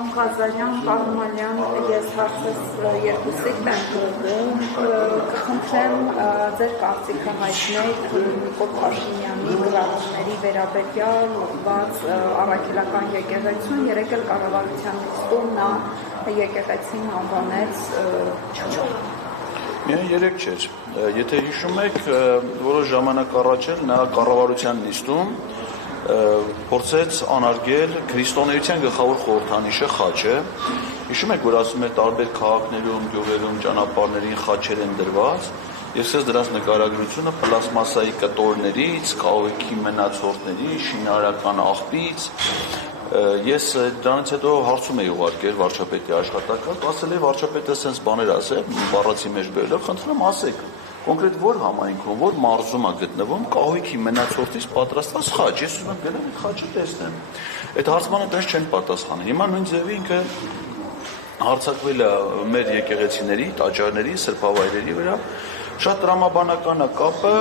Պարոն Ղազարյան, պարոն Ալյան, ես հարցս երկուսիդ եմ ուղղում, կխնդրեմ ձեր կարծիքը հայտնել Նիկոլ Փաշինյանի գրառումների վերաբերյալ ուղղված առաքելական եկեղեցուն, երեկ էլ կառավարության նիստում նա եկեղեցին անվանեց չոչ։ Միայն երեք չէր, եթե հիշում եք, որոշ ժամանակ առաջ էլ նա կառավարության նիստում փորձեց անարգել քրիստոնեության գլխավոր խորհրդանիշը խաչը։ Հիշում եք, որ ասում է տարբեր քաղաքներում, գյուղերում, ճանապարհներին խաչեր են դրված, եւ ասես դրանց նկարագրությունը պլաստմասայի կտորներից, կահույքի մնացորդների, շինարարական աղբից։ Ես դրանից հետո հարցում էի ուղարկել վարչապետի աշխատակը, ասել է վարչապետը sense բաներ ասել, բառացի մեջ բերելով, խնդրում ասեք, կոնկրետ որ համայնքում, որ մարզում է գտնվում կահույքի մնացորդից պատրաստված խաչ։ Ես ուզում եմ գնալ այդ խաչը տեսնեմ։ Այդ հարցմանը դες չեն պատասխանել։ Հիմա նույն ձևի ինքը հարցակվել է մեր եկեղեցիների, տաճարների, սրբավայրերի վրա։ Շատ տրամաբանական է կապը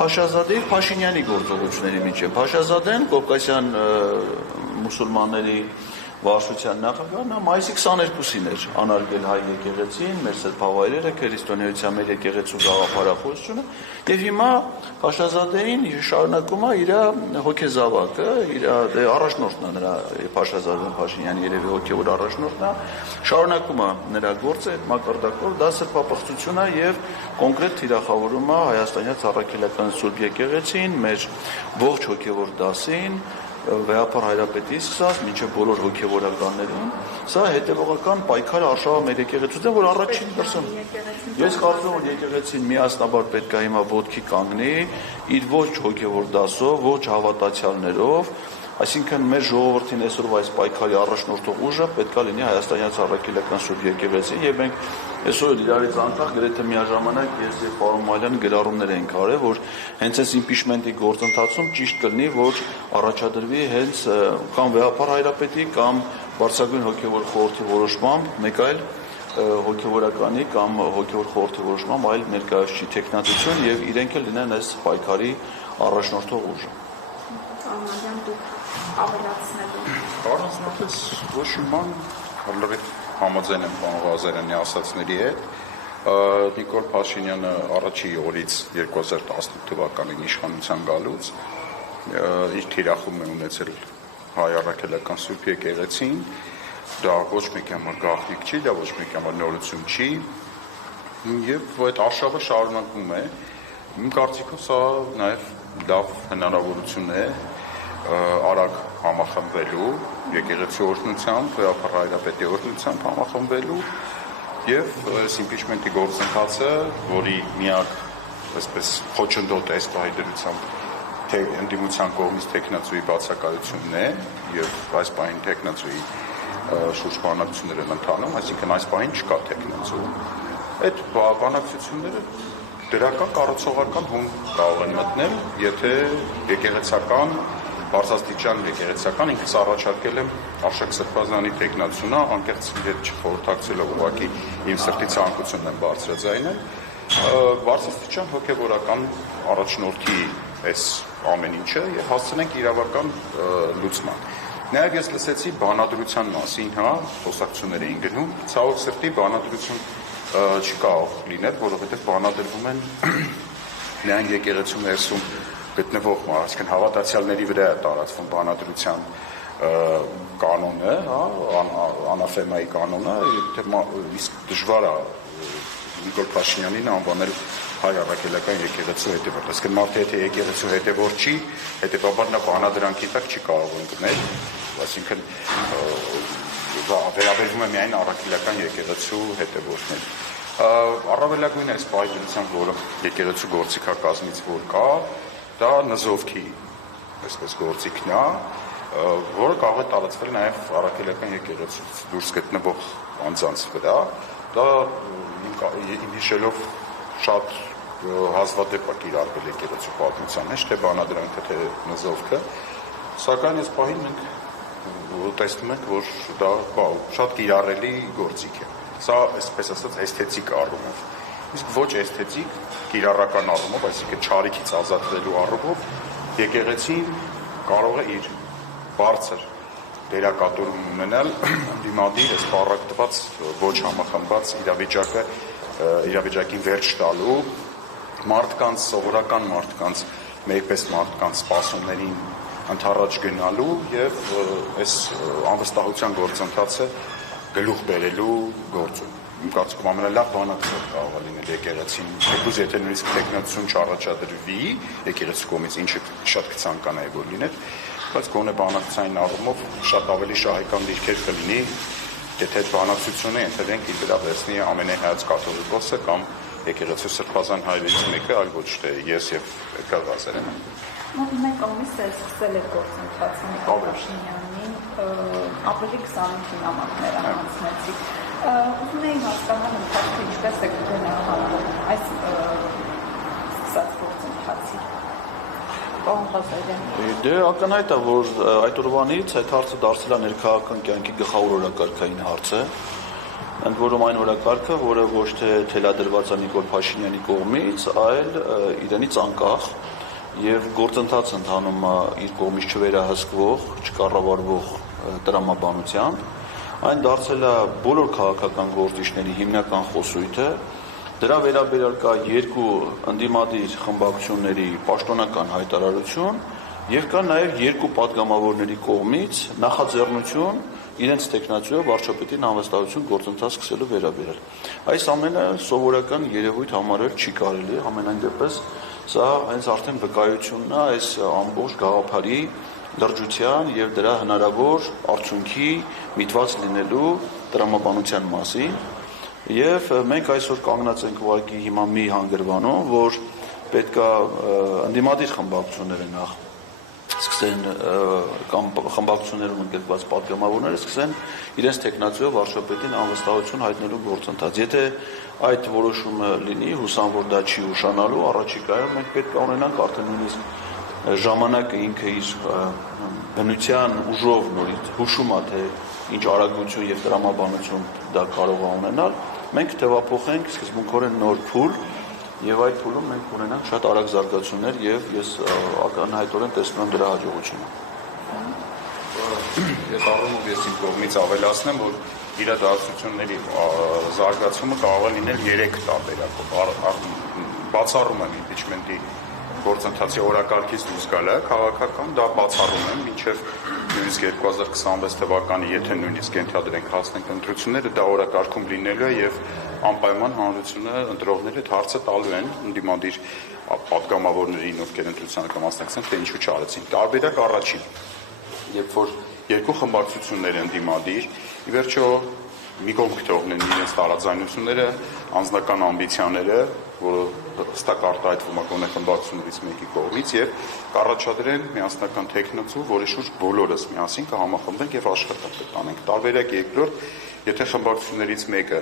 Փաշազադեի եւ Փաշինյանի գործողությունների միջեւ։ Փաշազադեն կովկասյան մուսուլմանների վարչության նախագահն նա մայիսի 22-ին էր անարգել հայ եկեղեցին, մեր սրբավայրերը, քրիստոնեության մեր եկեղեցու գաղափարախոսությունը, եւ հիմա Փաշազադեին շարունակում է իր հոգեզավակը, իր առաջնորդն է նրա Փաշազադեն Փաշինյանի երևի հոգեոր առաջնորդն է, շարունակում է նրա գործը այդ մակարդակով, դա սրբապղծություն է եւ կոնկրետ թիրախավորում է հայաստանյան առաքելական Սուրբ եկեղեցին, մեր ողջ հոգեոր դասին, վեհապար հայրապետից սկսած մինչև բոլոր հոգևորականներին, սա հետևողական պայքար արշավը մեր եկեղեցուց է, որ առաջին դրսում։ Ես կարծում եմ, որ եկեղեցին միասնաբար պետք է հիմա ոտքի կանգնի, իր ոչ հոգևոր դասով, ոչ հավատացյալներով, այսինքն մեր ժողովրդին այսօրվա այս պայքարի առաջնորդող ուժը պետք է լինի հայաստանյան առաքելական Սուրբ եկեղեցին, եւ մենք այսօր իրարից անկախ գրեթե միաժամանակ ես եւ պարոն Մալյան գրառումներ ենք արել, որ հենց այս իմպիչմենտի գործընթացում ճիշտ կլինի, որ առաջադրվի հենց կամ վեհապար հայրապետի կամ բարձրագույն հոգևոր խորհրդի որոշմամբ մեկ այլ հոգևորականի կամ հոգևոր խորհրդի որոշմամբ այլ ներկայացուցիչ տեխնատություն եւ իրենք էլ լինեն այս պայքարի առաջնորդող ուժը։ Աննան դուք ավելացնելու։ Առանձնապես ոչ իման լրիվ համաձայն եմ պարոն Ղազարյանի ասածների հետ։ Նիկոլ Փաշինյանը առաջի օրից 2018 թվականին իշխանության գալուց իր թիրախում է ունեցել հայ առաքելական Սուրբ եկեղեցին, դա ոչ մեկի համար գաղտնիք չի, դա ոչ մեկի համար նորություն չի, եւ այդ արշավը շարունակվում է։ Իմ կարծիքով սա նաեւ լավ հնարավորություն է արագ համախմբվելու եկեղեցի օրհնությամբ, վեհապար հայրապետի օրհնությամբ համախմբվելու եւ այս իմպիչմենտի գործընթացը, որի միակ այսպես խոչընդոտ է այս պահի թե ընդդիմության կողմից տեխնացուի բացակայությունն է եւ այս պահին տեխնացուի շուրջ բանակցություններ են ընթանում, այսինքն այս պահին չկա տեխնացու։ Այդ բանակցությունները դրական կառուցողական հում կարող են մտնել, եթե եկեղեցական բարձրաստիճան եկեղեցական ինքս առաջարկել եմ Արշակ Սրբազանի տեխնացունը, անկեղծ հետ չխորհրդակցելով ուղղակի իմ սրտի ցանկությունն եմ բարձրաձայնել, բարձրաստիճան հոգևորական առաջնորդի այս ամեն ինչը եւ հասցնենք իրավական լուծման։ Նաեւ ես լսեցի բանադրության մասին, խոսակցություններ էին գնում, ցավոք սրտի բանադրություն չկարող լինել, որովհետեւ բանադրվում են միայն եկեղեցու ներսում գտնվող այսինքն հավատացյալների վրա է տարածվում բանադրության կանոնը, անաֆեմայի կանոնը, իսկ դժվար է Նիկոլ Փաշինյանին անվանել հայ առաքելական եկեղեցու հետևորդ։ Այսինքն մարդը եթե եկեղեցու հետևորդ չի, հետևաբար նա բանադրանքի տակ չի կարող ընկնել, այսինքն վերաբերվում է միայն առաքելական եկեղեցու հետևորդներին։ Առավելագույն այս պայմանությամբ, որը եկեղեցու գործիքակազմից որ կա, դա նզովքի այսպես գործիքն է, որը կարող է տարածվել նաև առաքելական եկեղեցուց դուրս գտնվող անձանց վրա։ Դա իմ հիշելով շատ հազվադեպ է կիրառվել եկեղեցու պատմության մեջ, թե բանադրանքը, թե նզովքը, սակայն այս պահին մենք տեսնում ենք, որ դա շատ կիրառելի գործիք է։ Սա այսպես ասած էսթետիկ առումով, իսկ ոչ էսթետիկ կիրառական առումով, այսինքն չարիքից ազատվելու առումով եկեղեցին կարող է իր բարձր դերակատարում ունենալ դիմադիր այս բառակտված ոչ համախմբած իրավիճակին վերջ տալու մարդկանց, սովորական մարդկանց, մերպես մարդկանց սպասումներին ընդառաջ գնալու եւ այս անվստահության գործընթացը գլուխ բերելու գործում։ Իմ կարծիքով ամենալավ բանակցը կարող է լինել եկեղեցին, թեկուզ եթե նույնիսկ տեխնացություն չառաջադրվի եկեղեցու կողմից, ինչը շատ կցանկանայի որ լիներ, բայց գոնե բանակցային առումով շատ ավելի շահեկան դիրքեր կլինի, եթե այդ բանակցությունը ենթադրենք իր վրա վերցնի ամենահայաց կաթողիկոսը կամ եկեղեցու սրբազան հայրերից մեկը, այլ ոչ թե ես եւ Էդգար Ղազարյանը։ Մեկ ամիս է սկսել այդ գործընթացը Նիկոլ Փաշինյանին, ավելի 25 նամակներ անցնեցիք։ Ուզում էի հասկանալ ընթացքը ինչպես է գնահատում այս սկսած գործընթացի։ Պարոն Ղազարյան։ Դե ակնհայտ է, որ այդ օրվանից այդ հարցը դարձել է ներքաղաքական կյանքի գլխավոր օրակարգային հարց է։ Ընդ որում այն օրակարգը, որը ոչ թե թելադրված է Նիկոլ Փաշինյանի կողմից, այլ իրենից անկախ եւ գործընթաց ընթանում է իր կողմից չվերահսկվող, չկառավարվող տրամաբանությամբ, այն դարձել է բոլոր քաղաքական գործիչների հիմնական խոսույթը, դրա վերաբերյալ կա երկու ընդդիմադիր խմբակցությունների պաշտոնական հայտարարություն եւ կա նաեւ երկու պատգամավորների կողմից նախաձեռնություն իրենց տեխնացիով վարչապետին անվստահություն գործընթաց սկսելու վերաբերյալ։ Այս ամենը սովորական երևույթ համարել չի կարելի, ամենայն դեպս սա հենց արդեն վկայությունն է այս ամբողջ գաղափարի լրջության եւ դրա հնարավոր արդյունքի միտված լինելու տրամաբանության մասին եւ մենք այսօր կանգնած ենք ուղղակի հիմա մի հանգրվանում, որ պետքա ընդդիմադիր խմբակցությունները նախ սկսեն կամ խմբակցություններում ընդգրկված պատգամավորները սկսեն իրենց տեխնացիով վարչապետին անվստահություն հայտնելու գործընթաց։ Եթե այդ որոշումը լինի, հուսամ որ դա չի ուշանալու, առաջիկայում մենք պետք է ունենանք արդեն նույնիսկ ժամանակը ինքը իր բնության ուժով նորից հուշում է, թե ինչ արագություն եւ տրամաբանություն դա կարող է ունենալ, մենք թվափոխենք սկզբունքորեն նոր փուլ եւ այդ փուլում մենք ունենանք շատ արագ զարգացումներ եւ ես ակնհայտորեն տեսնում եմ դրա հաջողությունը։ Ես առումով ես իմ կողմից ավելացնեմ, որ իրադարձությունների զարգացումը կարող է լինել 3 տարբերակով։ Բացառում եմ իմպիչմենտի գործընթացի օրակարգից դուրս գալը քաղաքական, դա բացառում եմ մինչև նույնիսկ 2026 թվականի, եթե նույնիսկ ենթադրենք հասնենք ընտրությունները, դա օրակարգում լինելու է եւ անպայման հանրությունը ընտրողները այդ հարցը տալու են ընդդիմադիր պատգամավորներին, ովքեր ընտրությանը կմասնակցեն, թե ինչու չարեցին։ Տարբերակ առաջին, երբ որ երկու խմբակցություններ ընդդիմադիր, ի վերջո մի կողմ կթողնեն իրենց տարաձայնությունները, անձնական ամբիցիաները, որը հստակ արտահայտվում է գոնե խմբակցություններից մեկի կողմից եւ կառաջադրեն միասնական տեխնացու, որի շուրջ բոլորս միասին կհամախմբենք եւ աշխատանք կանենք։ Տարբերակ երկրորդ, եթե խմբակցություններից մեկը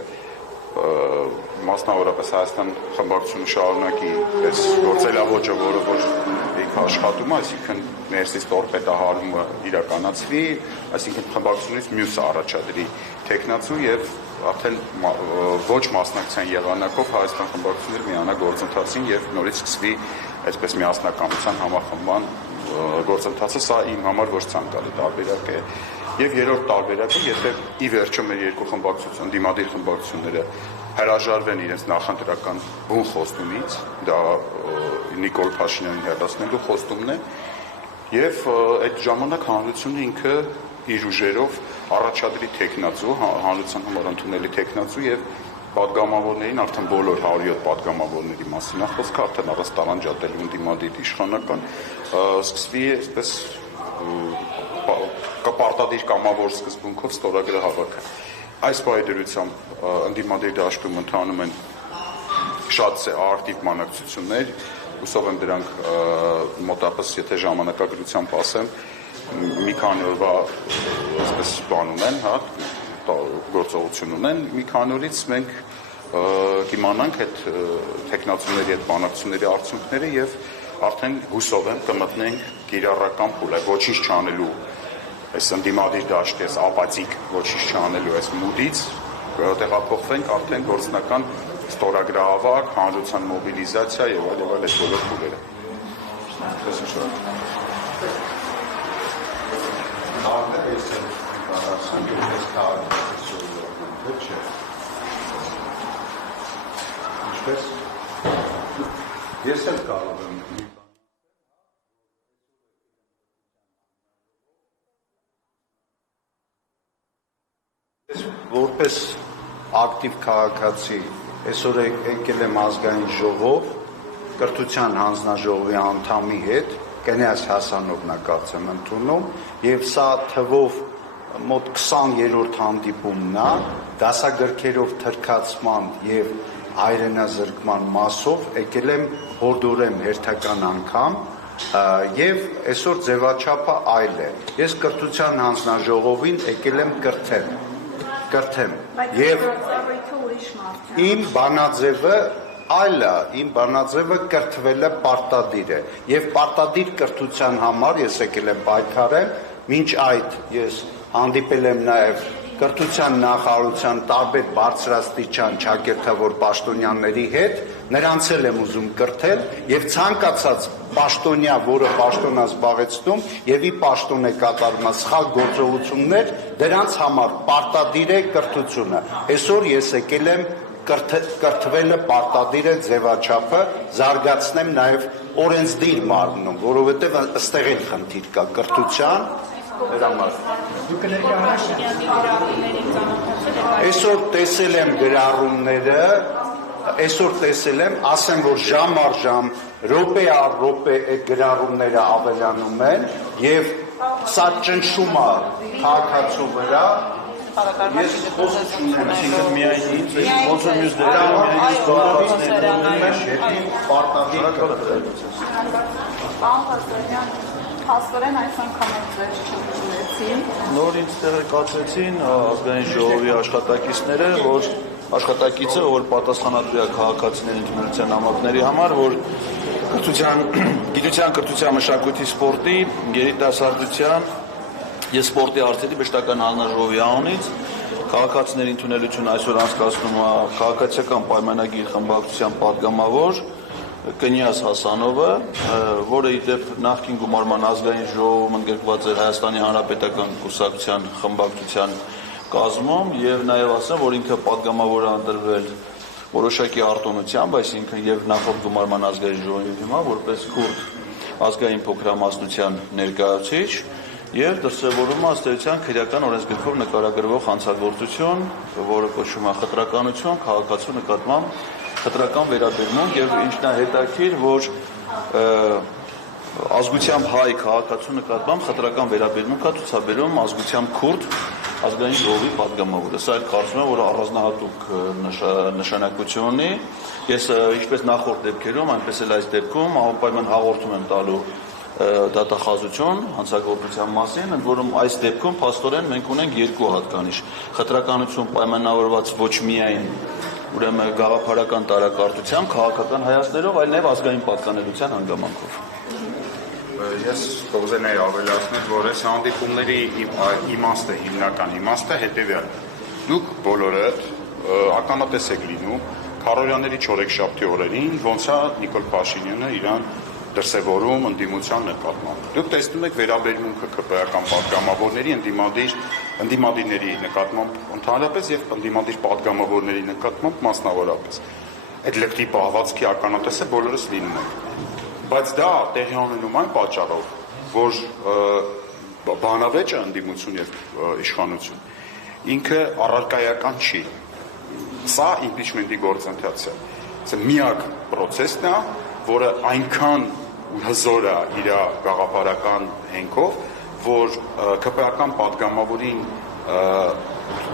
մասնավորապես Հայաստան խմբակցությունը շարունակի այս գործելավոճը, որը որ ինքը աշխատում է, այսինքն ներսից տորպեդահարումը իրականացվի, այսինքն խմբակցությունից մյուսը առաջադրի տեխնացու եւ արդեն ոչ մասնակցության եղանակով Հայաստան խմբակցությունները միանա գործընթացին եւ նորից սկսվի այսպես միասնականության համախմբման գործընթացը, սա իմ համար ոչ ցանկալի տարբերակ է։ Եվ երրորդ տարբերակը, եթե ի վերջո մեր երկու խմբակցություն, դիմադիր խմբակցությունները հրաժարվեն իրենց նախընտրական բուն խոստումից, դա Նիկոլ Փաշինյանին հեռացնելու խոստումն է, եւ այդ ժամանակ հանրությունը ինքը իր ուժերով առաջադրի տեխնացու, հանրության համար ընդունելի տեխնացու եւ պատգամավորներին, արդեն բոլոր 107 պատգամավորների մասին է խոսքը, արդեն առանց տարանջատելու ընդդիմադիր իշխանական սկսվի այսպես կապարտադիր կամավոր սկզբունքով ստորագրը հավաքը։ Այս պայդրությամբ ընդդիմադիր դաշտում ընթանում են շատ ակտիվ բանակցություններ, հուսով եմ դրանք մոտապես եթե ժամանակագրությամբ ասեմ, մի քանի օրվա այսպես բան ունեն, հա, գործողություն ունեն, մի քանի օրից մենք կիմանանք այդ տեխնացուների այդ բանակցությունների արդյունքները եւ արդեն հուսով եմ կմտնենք կիրառական փուլ, ոչինչ չանելու այս ընդդիմադիր դաշտի, այս ապաթիկ ոչինչ չանելու այս մուտից տեղափոխվենք արդեն գործնական ստորագրահավաք, հանրության մոբիլիզացիա եւ այլ այս բոլոր փուլերը։ Շնորհակալ եմ։ ես ասեմ, ես քաղաքացիություն չէ։ Ինչպես ես էլ կարող եմ որպես ակտիվ քաղաքացի այսօր եկել եմ ազգային ժողով կրթության հանձնաժողովի անդամի հետ կնյազ Հասանովն է կարծեմ ընդունում եւ սա թվով մոտ 20-րդ հանդիպումն է դասագրքերով թրքացման եւ հայրենազրկման մասով եկել եմ հորդորեմ հերթական անգամ եւ այսօր ձևաչափը այլ է ես կրթության հանձնաժողովին եկել եմ կրթեմ եւ իմ բանաձևը այլ է իմ բանաձևը կրթվելը պարտադիր է եւ պարտադիր կրթության համար ես եկել եմ պայքարել մինչ այդ ես հանդիպել եմ նաեւ կրթության նախարարության տարբեր բարձրաստիճան ճակերտավոր պաշտոնյաների հետ նրանց էլ եմ ուզում կրթել եւ ցանկացած պաշտոնյա, որը պաշտոնա զբաղեցնում եւ ի պաշտոն է կատարում սխալ գործողություններ, դրանց համար պարտադիր է կրթությունը։ Այսօր ես եկել եմ կրթվելը պարտադիր է ձևաչափը զարգացնեմ նաեւ օրենսդիր մարմնում, որովհետեւ ըստեղ էլ խնդիր կա կրթության համար։ Այսօր տեսել եմ գրառումները այսօր տեսել եմ, ասեմ, որ ժամ առ ժամ, րոպե առ րոպե այդ գրառումները ավելանում են եւ սա ճնշում է քաղաքացու վրա։ Ես խոսում եմ միայն ինձ, խոսում եմ Հասվերեն այս անգամ ձեզ չուզեցին։ Նոր ինձ տեղեկացրեցին ազգային ժողովի աշխատակիցները, որ աշխատակիցը, որ պատասխանատու է քաղաքացիների ընդունելության համակների համար, որ գիտության, կրթության, մշակույթի, սպորտի, երիտասարդության եւ սպորտի հարցերի պետական հանձնաժողովի անունից քաղաքացիների ընդունելություն այսօր անցկացնում է քաղաքացիական պայմանագիր խմբակցության պատգամավոր Կնյազ Հասանովը, որը իդեպ նախկին գումարման ազգային ժողովում ընդգրկված էր Հայաստանի Հանրապետական կուսակցության խմբակցության կազմում եւ նաեւ ասեմ, որ ինքը պատգամավոր է ընտրվել որոշակի արտոնությամբ, այսինքն եւ նախորդ գումարման ազգային ժողովի հիմա որպես քուրդ ազգային փոքրամասնության ներկայացուցիչ եւ դրսեւորում է ըստ էության քրեական օրենսգրքով նկարագրվող հանցագործություն, որը կոչվում է խտրականություն, քաղաքացու նկատմամբ խտրական վերաբերմունք եւ ինչն է հետաքրքիր, որ ազգությամբ հայ քաղաքացու նկատմամբ խտրական վերաբերմունք է ցուցաբերում ազգությամբ քուրդ ազգային ժողովի պատգամավորը։ Սա էլ կարծում եմ, որ առանձնահատուկ նշանակություն ունի։ Ես ինչպես նախորդ դեպքերում, այնպես էլ այս դեպքում անպայման հաղորդում եմ տալու դատախազություն հանցագործության մասին, ընդ որում այս դեպքում փաստորեն մենք ունենք երկու հատկանիշ։ Խտրականություն պայմանավորված ոչ միայն ուրեմն գաղափարական տարակարտությամբ, քաղաքական հայացքներով, այլ նաև ազգային պատկանելության հանգամանքով։ Ես կուզենայի ավելացնել, որ այս հանդիպումների իմաստը, հիմնական իմաստը հետևյալ։ Դուք բոլորը ականատես եք լինում քարորյաների չորեքշաբթի օրերին, ոնց է Նիկոլ Փաշինյանը իրան դրսևորում ընդդիմության նկատմամբ։ Դուք տեսնում եք վերաբերմունքը ԿՊ-ական պատգամավորների ընդդիմադիրների նկատմամբ ընդհանրապես եւ ընդդիմադիր պատգամավորների նկատմամբ մասնավորապես։ Այդ լկտի պահվածքի ականատեսը բոլորս լինում ենք։ Բայց դա տեղի ունենում այն պատճառով, որ բանավեճը ընդդիմություն եւ իշխանություն ինքը առարկայական չի։ Սա իմպիչմենտի գործընթաց է։ Սա միակ process-ն է, որը այնքան հզոր է իր գաղափարական հենքով, որ ԿՊ-ական պատգամավորին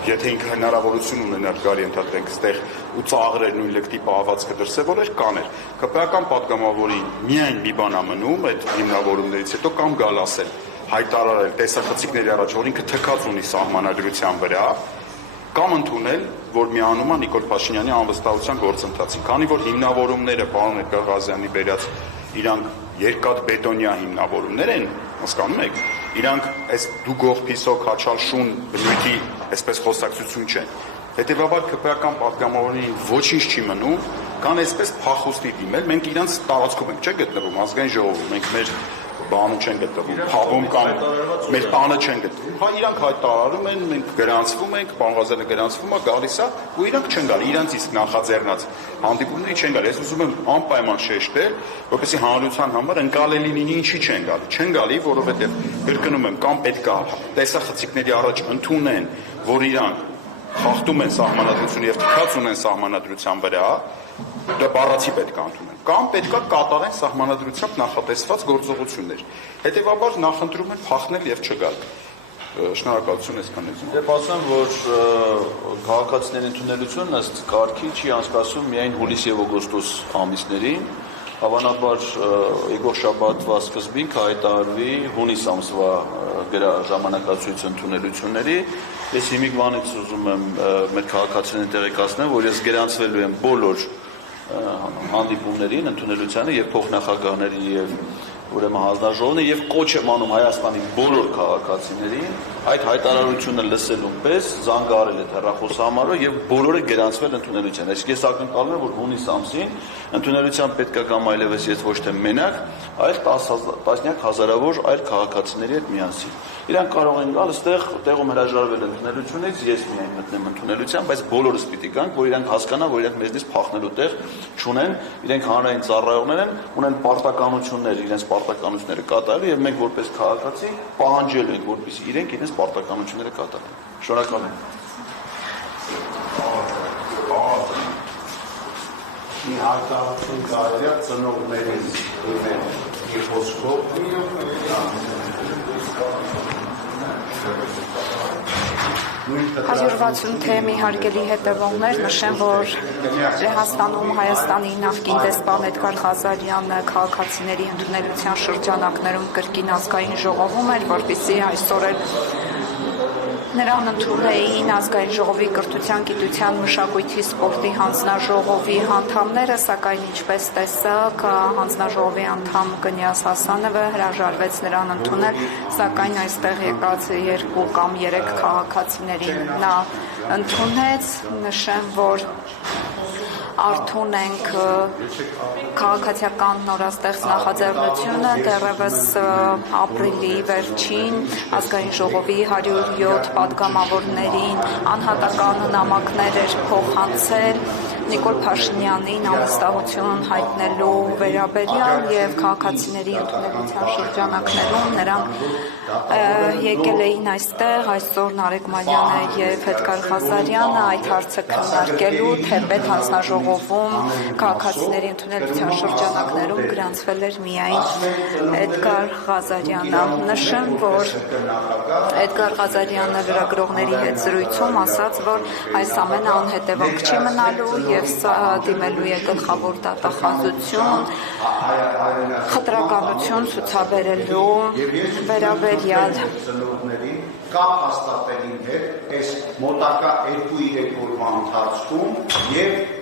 եթե ինքը հնարավորություն ունենար գալի ընդհանրենք ստեղ ու ծաղրեր նույն լկտի պահվածքը դրսևորեր, կաներ։ ԿՊ-ական պատգամավորին միայն մի բան է մնում այդ հիմնավորումներից հետո կամ գալ ասել, հայտարարել տեսախցիկների առաջ, որ ինքը թքած ունի սահմանադրության վրա, կամ ընդունել, որ միանում է Նիկոլ Փաշինյանի անվստահության գործընթացին, քանի որ հիմնավորումները պարոն Ղազյանի բերած իրանք երկաթ բետոնյա հիմնավորումներ են, հասկանում եք, իրանք այս դուգող փիսոք հաչալ շուն բնույթի այսպես խոսակցություն չեն։ Հետևաբար ԿՊ-ական պատգամավորներին ոչինչ չի մնում, կան այսպես փախուստի դիմել, մենք իրանց տարածքում ենք, չէ՞ գտնվում ազգային ժողովում, մենք մեր բանը չեն գտնվում, փաբում կամ մեր տանը չեն գտնվում։ Հա իրանք հայտարարում են, մենք գրանցվում ենք, Պանղազարը գրանցվում է, գալիս է, ու իրանք չեն գալի, իրանք իսկ նախաձեռնած հանդիպումների չեն գալի։ Ես ուզում եմ անպայման շեշտել, որպեսզի հանրության համար ընկալելի լինի ինչի չեն գալի։ Չեն գալի, որովհետև կրկնում եմ, կամ պետք է տեսախցիկների առաջ ընդունեն, որ իրանք խախտում են սահմանադրությունը եւ թքած ունեն սահմանադրության վրա, դա բառացի պետք է ընդունեն, կամ պետք է կատարեն սահմանադրությամբ նախատեսված գործողություններ։ Հետևաբար նախընտրում են փախնել եւ չգալ։ Շնորհակալություն այսքան եմ։ Դե ասեմ, որ քաղաքացիների ընդունելությունն ըստ կարգի չի անցկացվում միայն հուլիս եւ օգոստոս ամիսներին, հավանաբար եկող շաբաթվա սկզբին կհայտարարվի հունիս ամսվա ժամանակացույց ընդունելությունների։ Ես հիմիկվանից ուզում եմ մեր քաղաքացիներին տեղեկացնել, որ ես գրանցվելու եմ բոլոր հանդիպումներին, ընդունելությանը եւ փոխնախագահների եւ ուրեմն հանձնաժողովն եւ կոչ եմ անում Հայաստանի բոլոր քաղաքացիներին այդ հայտարարությունը լսելուն պես զանգահարել այդ հեռախոսահամարով եւ բոլորը գրանցվել ընդունելության։ Այսինքն ես ակնկալում եմ, որ հունիս ամսին ընդունելության պետք է կամ այլևս ես ոչ թե մենակ, այլ 10 հազարավոր այլ քաղաքացիների հետ միասին։ Իրանք կարող են գալ այստեղ տեղում հրաժարվել ընդունելությունից, ես միայն մտնեմ ընդունելության, բայց բոլորս պիտի գանք, որ իրանք հասկանան, որ իրանք մեզնից փախնելու տեղ չունեն, իրենք հանրային ծառայողներ են, ունեն պարտականություններ, իրենց պարտականությունները կատարելու եւ մենք որպես քաղաքացի պահանջելու ենք, որպեսզի իրենք իրենց պարտականությունները կատարեն։ Շնորհակալ եմ։ Հարտավություն կարելի է ծնողներին մի խոսքով Հաջորվածուն թեմի հարգելի հետևողներ, նշեմ, որ Լեհաստանում Հայաստանի նախկին դեսպան Էդգար Ղազարյանը քաղաքացիների ընդունելության շրջանակներում կրկին ազգային ժողովում էր, որպեսզի այսօր էլ նրան ընդունեին ազգային ժողովի կրթության, գիտության, մշակույթի, սպորտի հանձնաժողովի անդամները, սակայն ինչպես տեսակ, հանձնաժողովի անդամ Կնյաս Հասանովը հրաժարվեց նրան ընդունել, սակայն այստեղ եկած 2 կամ 3 քաղաքացիներին նա ընդունեց, նշեմ, որ արթուն ենք քաղաքացիական նորաստեղծ նախաձեռնությունը դեռևս ապրիլի վերջին ազգային ժողովի 107 պատգամավորներին անհատական նամակներ էր փոխանցել Նիկոլ Փաշինյանին անվստահություն հայտնելու վերաբերյալ եւ քաղաքացիների ընդունելության շրջանակներում նրանք եկել էին այստեղ այսօր Նարեկ Մարյանը եւ Էդգար Ղազարյանը այդ հարցը քննարկելու թեպետ հանձնաժողովում քաղաքացիների ընդունելության շրջանակներում գրանցվել էր միայն Էդգար Ղազարյանը։ Նշեմ, որ Էդգար Ղազարյանը լրագրողների հետ զրույցում ասաց, որ այս ամենը անհետևանք չի մնալու եւ սա դիմելու է գլխավոր դատախազություն, խտրականություն ցուցաբերելու վերաբերյալ կապ հաստատելին հետ այս մոտակա 2-3 օրվա ընթացքում եւ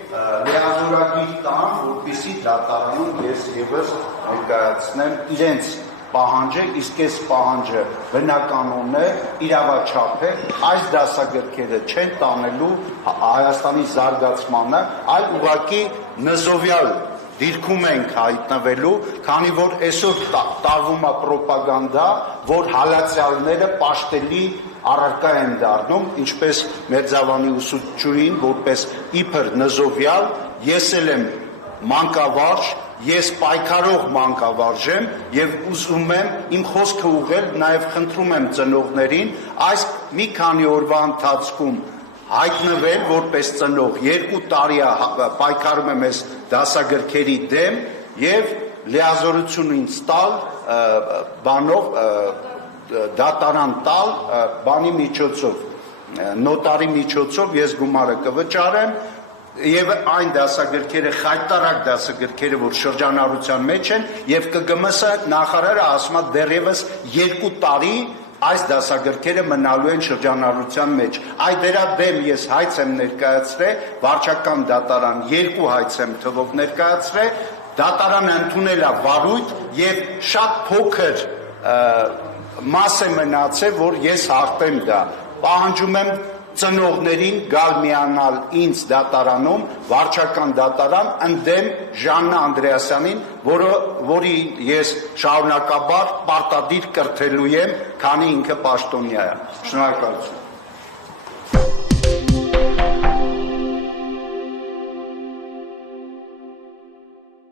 լիազորագիր տան, որպեսզի դատարանում ես եւս ներկայացնեմ իրենց պահանջը, իսկ այս պահանջը բնականon է, իրավաչափ է, այս դասագրքերը չեն տանելու Հայաստանի զարգացմանը, այլ ուղղակի նզովյալ դիրքում ենք հայտնվելու, քանի որ այսօր տարվում է պրոպագանդա, որ հալածյալները պաշտելի առարկա են դառնում, ինչպես Մերձավանի ուսուցչուհին, որպես իբր նզովյալ, ես էլ եմ մանկավարժ, ես պայքարող մանկավարժ եմ եւ ուզում եմ իմ խոսքը ուղղել նաեւ խնդրում եմ ծնողներին այս մի քանի օրվա ընթացքում հայտնվել որպես ծնող 2 տարի պայքարում եմ այս դասագրքերի դեմ եւ լիազորություն ինձ տալ բանով դատարան տալ բանի միջոցով նոտարի միջոցով ես գումարը կվճարեմ եւ այն դասագրքերը խայտարակ դասագրքերը որ շրջանառության մեջ են եւ ԿԳՄՍ նախարարը ասում է դեռևս 2 տարի այս դասագրքերը մնալու են շրջանառության մեջ այդ դրա դեմ ես հայց եմ ներկայացրել վարչական դատարան 2 հայց եմ թվով ներկայացրել դատարանը ընդունել է վարույթ եւ շատ փոքր մաս է մնացել որ ես հաղթեմ դա պահանջում եմ ծնողներին գալ միանալ ինձ դատարանում, վարչական դատարան, ընդդեմ Ժաննա Անդրեասյանին, որի ես շարունակաբար պարտադիր կրթելու եմ, քանի ինքը պաշտոնյա է։ Շնորհակալություն։